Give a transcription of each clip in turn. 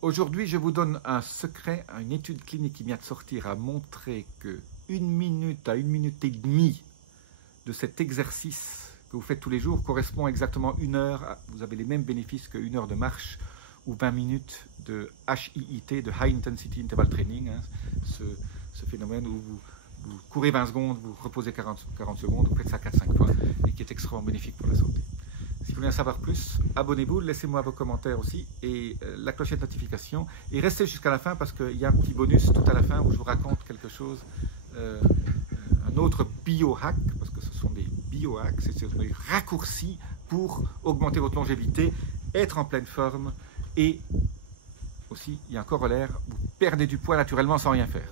Aujourd'hui, je vous donne un secret. Une étude clinique qui vient de sortir a montré que 1 minute à 1 minute et demie de cet exercice que vous faites tous les jours correspond à exactement 1 heure. Vous avez les mêmes bénéfices que 1 heure de marche ou 20 minutes de HIIT, de High Intensity Interval Training. Ce phénomène où vous courez 20 secondes, vous reposez 40 secondes, vous faites ça 4-5 fois et qui est extrêmement bénéfique pour la santé. Si vous voulez en savoir plus, abonnez-vous, laissez-moi vos commentaires aussi et la clochette notification. Et restez jusqu'à la fin parce qu'il y a un petit bonus tout à la fin où je vous raconte quelque chose, un autre biohack, parce que ce sont des biohacks, c'est des raccourcis pour augmenter votre longévité, être en pleine forme et aussi, il y a un corollaire, vous perdez du poids naturellement sans rien faire.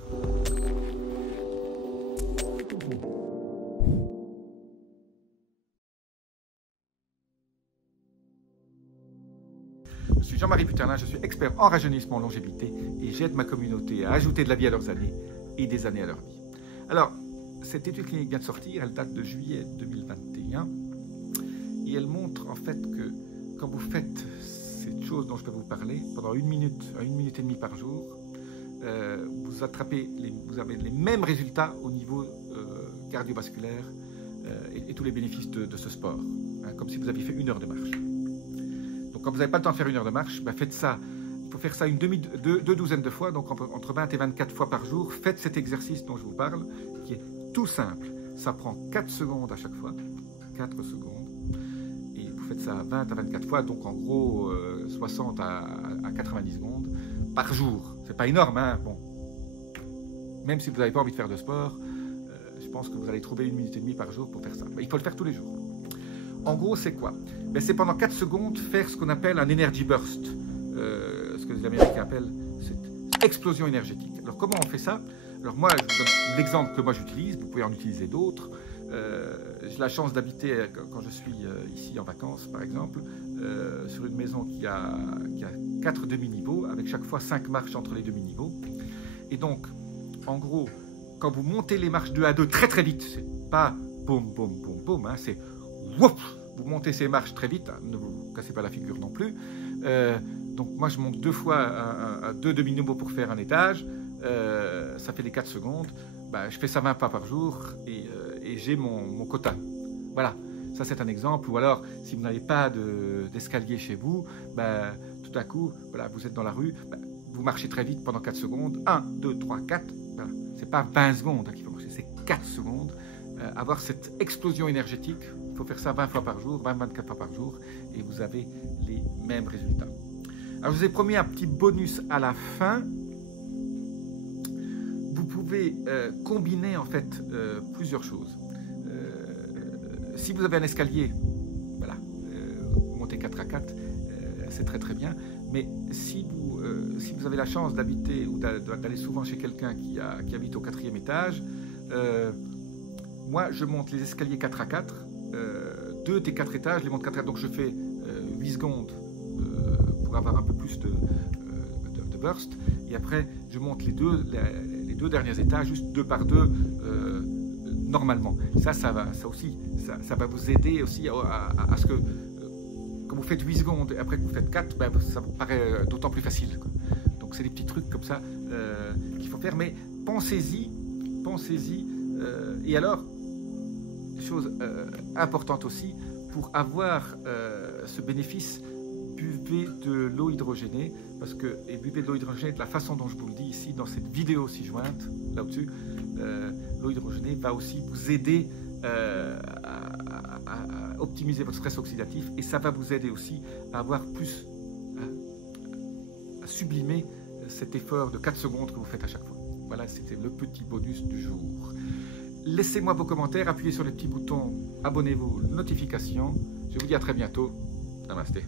Je suis Jean-Marie Puternin, je suis expert en rajeunissement et longévité et j'aide ma communauté à ajouter de la vie à leurs années et des années à leur vie. Alors, cette étude clinique vient de sortir, elle date de juillet 2021 et elle montre en fait que quand vous faites cette chose dont je peux vous parler pendant 1 minute à 1 minute et demie par jour, vous avez les mêmes résultats au niveau cardiovasculaire et tous les bénéfices de ce sport, hein, comme si vous aviez fait 1 heure de marche. Donc quand vous n'avez pas le temps de faire 1 heure de marche, faites ça. Il faut faire ça deux douzaines de fois, donc entre 20 et 24 fois par jour. Faites cet exercice dont je vous parle, qui est tout simple. Ça prend 4 secondes à chaque fois, 4 secondes. Et vous faites ça 20 à 24 fois, donc en gros 60 à 90 secondes par jour. C'est pas énorme, hein, bon. Même si vous n'avez pas envie de faire de sport, je pense que vous allez trouver 1 minute et demie par jour pour faire ça. Il faut le faire tous les jours. En gros, c'est quoi? C'est pendant 4 secondes faire ce qu'on appelle un energy burst, ce que les Américains appellent cette explosion énergétique. Alors, comment on fait ça? Alors, moi, je vous donne l'exemple que moi j'utilise, vous pouvez en utiliser d'autres. J'ai la chance d'habiter, quand je suis ici en vacances, par exemple, sur une maison qui a 4 demi-niveaux, avec chaque fois 5 marches entre les demi-niveaux. Et donc, en gros, quand vous montez les marches 2 à 2 très très vite, c'est pas boum, boum, boum, boum, hein, c'est whoop, vous montez ces marches très vite, hein, ne vous cassez pas la figure non plus. Donc moi je monte 2 fois à 2 demi-niveaux pour faire un étage, ça fait les 4 secondes, je fais ça 20 pas par jour et j'ai mon quota. Voilà, ça c'est un exemple. Ou alors si vous n'avez pas d'escalier chez vous, tout à coup, voilà, vous êtes dans la rue, vous marchez très vite pendant 4 secondes, 1, 2, 3, 4, voilà. C'est pas 20 secondes qu'il faut marcher, c'est 4 secondes. Avoir cette explosion énergétique, il faut faire ça 20 fois par jour, 20-24 fois par jour, et vous avez les mêmes résultats. Alors je vous ai promis un petit bonus à la fin. Vous pouvez combiner en fait plusieurs choses. Si vous avez un escalier, voilà, vous montez 4 à 4, c'est très très bien. Mais si vous avez la chance d'habiter ou d'aller souvent chez quelqu'un qui habite au 4e étage, moi, je monte les escaliers 4 à 4, 2 des 4 étages, je les monte 4 à 4, donc je fais 8 secondes pour avoir un peu plus de burst. Et après, je monte les deux derniers étages, juste 2 par 2, normalement. Ça va vous aider aussi à ce que, quand vous faites 8 secondes et après que vous faites 4, ça vous paraît d'autant plus facile, quoi. Donc, c'est des petits trucs comme ça qu'il faut faire, mais pensez-y. Et alors, chose importante aussi, pour avoir ce bénéfice, buvez de l'eau hydrogénée, et buvez de l'eau hydrogénée de la façon dont je vous le dis ici, dans cette vidéo ci-jointe, là au-dessus. L'eau hydrogénée va aussi vous aider à optimiser votre stress oxydatif, et ça va vous aider aussi à avoir plus, à sublimer cet effort de 4 secondes que vous faites à chaque fois. Voilà, c'était le petit bonus du jour. Laissez-moi vos commentaires, appuyez sur les petits boutons, abonnez-vous, notifications. Je vous dis à très bientôt. Namasté.